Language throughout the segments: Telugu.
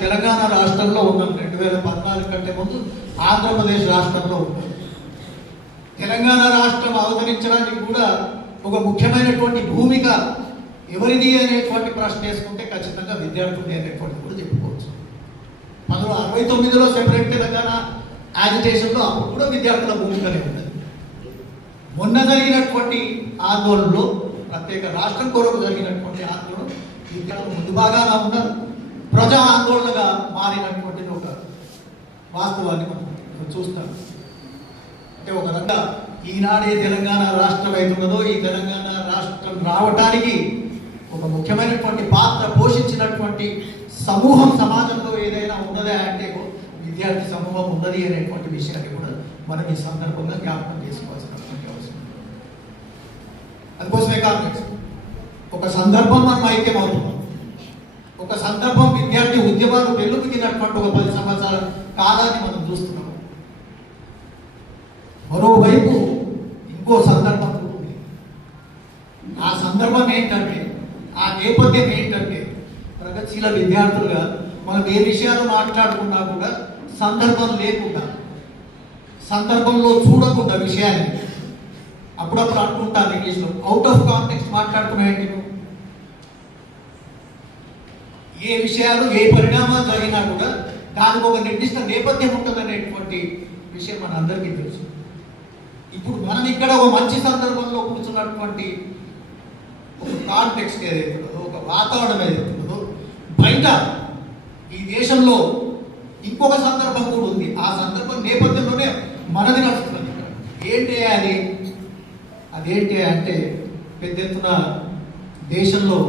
తెలంగాణ రాష్ట్రంలో ఉన్నాం. 2014 కంటే ముందు ఆంధ్రప్రదేశ్ రాష్ట్రంలో ఉన్నాం. తెలంగాణ రాష్ట్రం అవతరించడానికి కూడా ఒక ముఖ్యమైనటువంటి భూమిక ఎవరిది అనేటువంటి ప్రశ్న వేసుకుంటే ఖచ్చితంగా విద్యార్థులు అనేటువంటి కూడా చెప్పుకోవచ్చు. 1969లో సెపరేట్ తెలంగాణ యాజిటేషన్లో అప్పుడు కూడా విద్యార్థుల భూమికనే ఉన్నది. మొన్న జరిగినటువంటి ఆందోళనలో ప్రత్యేక రాష్ట్రం కొరకు జరిగినటువంటి ఆందోళన విద్యార్థులు ముందు బాగానే ఉన్నారు. ప్రజా ఆందోళనగా మారినటువంటిది ఒక వాస్తవాన్ని మనం చూస్తాం. అంటే ఒక రకంగా ఈనాడే తెలంగాణ రాష్ట్రం అవుతున్నదో ఈ తెలంగాణ రాష్ట్రం రావటానికి ఒక ముఖ్యమైనటువంటి పాత్ర పోషించినటువంటి సమూహం సమాజంలో ఏదైనా ఉన్నదా అంటే విద్యార్థి సమూహం ఉన్నది అనేటువంటి విషయాన్ని కూడా మనం ఈ సందర్భంగా జ్ఞాపకం చేసుకోవాల్సినటువంటి అవసరం. అందుకోసమే కాంగ్రెస్ ఒక సందర్భం మనం ఐక్యం అవుతున్నాం. ఒక సందర్భం విద్యార్థి ఉద్యమాలు వెలుగుతున్నటువంటి ఒక 10 సంవత్సరాల కాలాన్ని మనం చూస్తున్నాం. మరోవైపు ఇంకో సందర్భం ఉంది. ఆ సందర్భం ఏంటంటే, ఆ నేపథ్యం ఏంటంటే, ప్రగతిశీల విద్యార్థులుగా మనం ఏ విషయాలు మాట్లాడుకున్నా కూడా సందర్భం లేకుండా, సందర్భంలో చూడకుండా విషయాన్ని అప్పుడప్పుడు అనుకుంటాను ఇంగ్లీష్లో అవుట్ ఆఫ్ కాంటెక్స్ట్ మాట్లాడుతున్నాయండి. ఏ విషయాలు ఏ పరిణామాలు జరిగినా కూడా దానికి ఒక నిర్దిష్ట నేపథ్యం ఉంటుందనేటువంటి విషయం మన అందరికీ తెలుసు. ఇప్పుడు మనం ఇక్కడ ఒక మంచి సందర్భంలో కూర్చున్నటువంటి ఒక కాంటెక్స్ట్ ఏదైతే ఉన్నదో, ఒక వాతావరణం ఏదైతే ఉన్నదో, బయట ఈ దేశంలో ఇంకొక సందర్భం కూడా ఉంది. ఆ సందర్భం నేపథ్యంలోనే మనది నడుస్తుంది. ఏంటి అది? అదేంటి అంటే పెద్ద ఎత్తున దేశంలో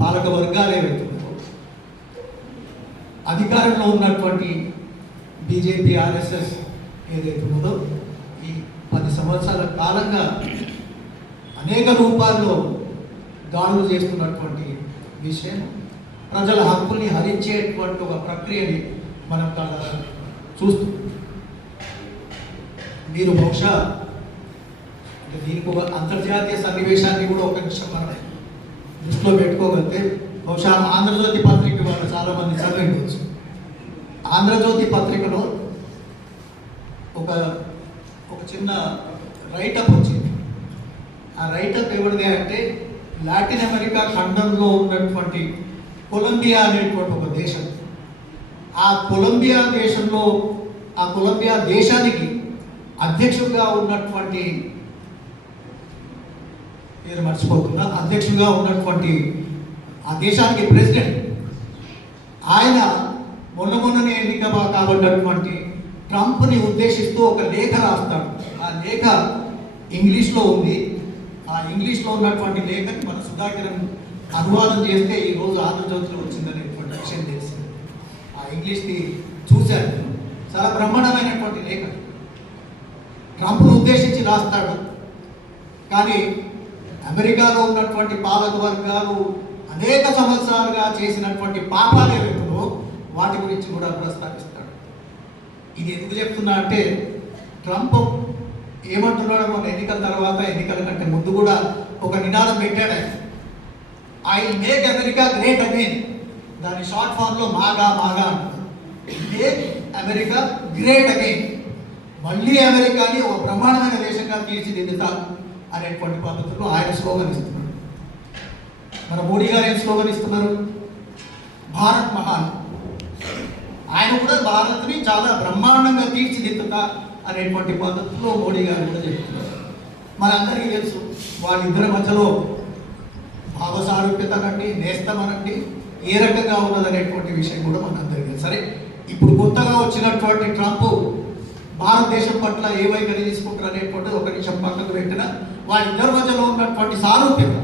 పాలక వర్గాలు ఏవైతే ఉన్నాయో, అధికారంలో ఉన్నటువంటి బీజేపీ ఆర్ఎస్ఎస్ ఏదైతే ఉన్నదో ఈ 10 సంవత్సరాల కాలంగా అనేక రూపాల్లో దాడులు చేస్తున్నటువంటి విషయం, ప్రజల హక్కుల్ని హరించేటువంటి ఒక ప్రక్రియని మనం చూస్తున్నాం. మీరు బహుశా దీనికి ఒక అంతర్జాతీయ సన్నివేశాన్ని కూడా ఒక నిమిషం మనం దృష్టిలో పెట్టుకోగలిగితే, బహుశా ఆంధ్రజ్యోతి పత్రిక వాళ్ళు చాలామంది చదివించవచ్చు. ఆంధ్రజ్యోతి పత్రికలో ఒక చిన్న రైటప్ వచ్చింది. ఆ రైటప్ ఎవరిది అంటే, లాటిన్ అమెరికా ఖండంలో ఉన్నటువంటి కొలంబియా అనేటువంటి ఒక దేశం. ఆ కొలంబియా దేశంలో, ఆ కొలంబియా దేశానికి అధ్యక్షుడిగా ఉన్నటువంటి, పేరు మర్చిపోతున్నా, అధ్యక్షుడిగా ఉన్నటువంటి ఆ దేశానికి ప్రెసిడెంట్, ఆయన మొన్ననే ఎన్నిక కాబడినటువంటి ట్రంప్ని ఉద్దేశిస్తూ ఒక లేఖ రాస్తాడు. ఆ లేఖ ఇంగ్లీష్లో ఉంది. ఆ ఇంగ్లీష్లో ఉన్నటువంటి లేఖని మన సుధాకరన్ అనువాదం చేస్తే ఈరోజు ఆంధ్రజ్యోతిలో వచ్చిందనేటువంటి విషయం తెలిసింది. ఆ ఇంగ్లీష్ని చూశాను. చాలా బ్రహ్మాండమైనటువంటి లేఖ. ట్రంప్ను ఉద్దేశించి రాస్తాడు. కానీ అమెరికాలో ఉన్నటువంటి పాలక వర్గాలు అనేక సంవత్సరాలుగా చేసినటువంటి పాపాలు ఏవైతుందో వాటి గురించి కూడా ప్రస్తావిస్తాడు. ఇది ఎందుకు చెప్తున్నా అంటే, ట్రంప్ ఏమంటున్నాడు, మన ఎన్నికల తర్వాత, ఎన్నికల కంటే ముందు కూడా ఒక నినాదం పెట్టాడు. I will make America great again. దాని షార్ట్ ఫామ్లో మాగా మాగా అంటారు. Make America great again. మళ్ళీ అమెరికాని ఒక బ్రహ్మాండమైన దేశంగా తీర్చిదిద్దుతారు అనేటువంటి పద్ధతుల్లో ఆయన స్లోగన్ ఇస్తున్నాడు. మన మోడీ గారు ఏం స్లోగన్ ఇస్తున్నారు? భారత్ మహాన్. ఆయన కూడా భారత్ని చాలా బ్రహ్మాండంగా తీర్చిదిద్దుతా అనేటువంటి పద్ధతిలో మోడీ గారు కూడా చెప్తున్నారు. మనందరికీ తెలుసు వాళ్ళిద్దరి మధ్యలో భావసారూప్యత అనండి, నేస్తమనండి ఏ రకంగా ఉన్నదనేటువంటి విషయం కూడా మనందరికీ తెలుసు. సరే, ఇప్పుడు కొత్తగా వచ్చినటువంటి ట్రంప్ భారతదేశం పట్ల ఏ వైఖరి తీసుకుంటారు అనేటువంటిది ఒక నిమిషం పక్కకు పెట్టిన వాళ్ళిద్దరి మధ్యలో ఉన్నటువంటి సారూప్యత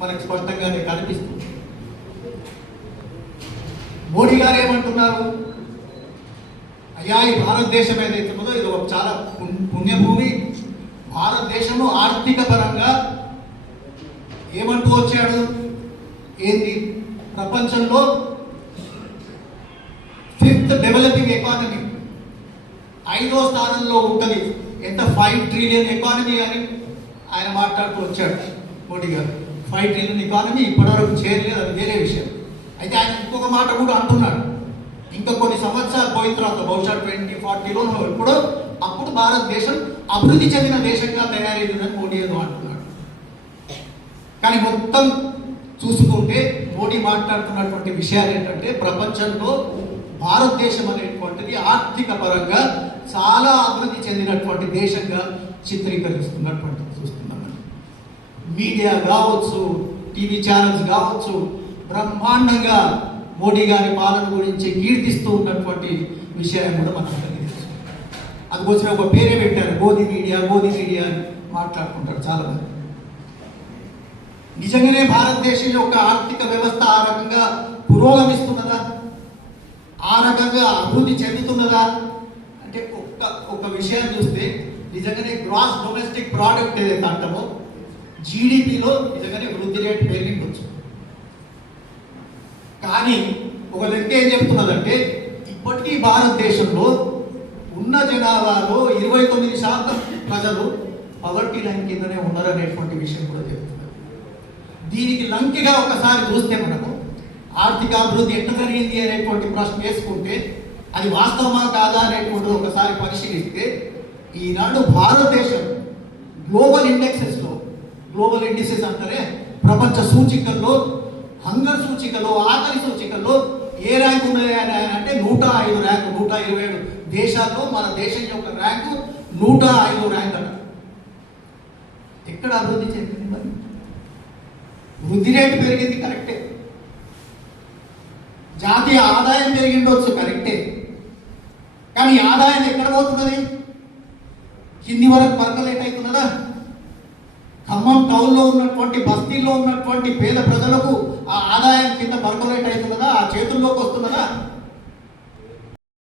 మనకు స్పష్టంగానే కనిపిస్తుంది. మోడీ గారు ఏమంటున్నారు? అయ్యా, ఈ భారతదేశం ఏదైతే ఉందో ఇది ఒక చాలా పుణ్యభూమి. భారతదేశము ఆర్థిక పరంగా ఏమంటూ వచ్చాడు? ఏంది? ప్రపంచంలో 5th డెవలపింగ్ ఎకానమీ, 5వ స్థానంలో ఉంటుంది. ఎంత? 5 ట్రిలియన్ ఎకానమీ అని ఆయన మాట్లాడుతూ వచ్చాడు మోడీ గారు. 5 ట్రిలియన్ ఎకానమీ ఇప్పటివరకు చేరలేదు, అది వేరే విషయం. అయితే ఆయన ఇంకొక మాట కూడా అంటున్నాడు. ఇంకా కొన్ని సంవత్సరాలు పోయిన తర్వాత బహుశా 2040లో ఎప్పుడో అప్పుడు భారతదేశం అభివృద్ధి చెందిన దేశంగా తయారైందని మోడీ ఏదో అంటున్నాడు. కానీ మొత్తం చూసుకుంటే మోడీ మాట్లాడుతున్నటువంటి విషయాలు ఏంటంటే ప్రపంచంలో భారతదేశం అనేటువంటిది ఆర్థిక పరంగా చాలా అభివృద్ధి చెందినటువంటి దేశంగా చిత్రీకరిస్తున్నటువంటి చూస్తున్నాం. మీడియా కావచ్చు, టీవీ ఛానల్స్ కావచ్చు, బ్రహ్మాండంగా మోడీ గారి పాలన గురించి కీర్తిస్తూ ఉన్నటువంటి విషయాన్ని కూడా మనం తెలుసు. అందుకోసం ఒక పేరే పెట్టారు, మోదీ మీడియా అని మాట్లాడుకుంటారు చాలా మంది. నిజంగానే భారతదేశం యొక్క ఆర్థిక వ్యవస్థ ఆ రకంగా పురోగమిస్తున్నదా, ఆ రకంగా అభివృద్ధి చెందుతున్నదా అంటే ఒక విషయాన్ని చూస్తే నిజంగానే గ్రాస్ డొమెస్టిక్ ప్రోడక్ట్ ఏదైతే అంటామో జీడిపిలో నిజంగానే వృద్ధి రేటు పెరిగిండొచ్చు. కానీ ఒక లెక్క ఏం చెప్తున్నదంటే ఇప్పటికీ భారతదేశంలో ఉన్న జనాభాలో 29% ప్రజలు పవర్టీ లైన్ కిందనే ఉన్నారనేటువంటి విషయం కూడా చెప్తున్నారు. దీనికి లంకిగా ఒకసారి చూస్తే మనము ఆర్థిక అభివృద్ధి ఎట్లా జరిగింది అనేటువంటి ప్రశ్న వేసుకుంటే అది వాస్తవమా కాదా అనేటువంటిది ఒకసారి పరిశీలిస్తే ఈనాడు భారతదేశం గ్లోబల్ ఇండిసెస్ అంటారే ప్రపంచ సూచికల్లో, హంగర్ సూచికలో, ఆకలి సూచికల్లో ఏ ర్యాంక్ ఉన్నది అని అంటే 105 ర్యాంకు. 127 దేశాల్లో మన దేశం యొక్క ర్యాంకు 105 ర్యాంక్ అట. ఎక్కడ అభివృద్ధి చెందింది? మరి వృద్ధి రేటు పెరిగింది కరెక్టే, జాతీయ ఆదాయం పెరిగిండొచ్చు కరెక్టే, కానీ ఆదాయం ఎక్కడ పోతున్నది? కింది వరకు పర్కలేట్ అవుతున్నదా? ఖమ్మం టౌన్లో ఉన్నటువంటి బస్తీల్లో ఉన్నటువంటి పేద ప్రజలకు ఆ ఆదాయం కింద పర్కలేట్ అవుతున్నదా?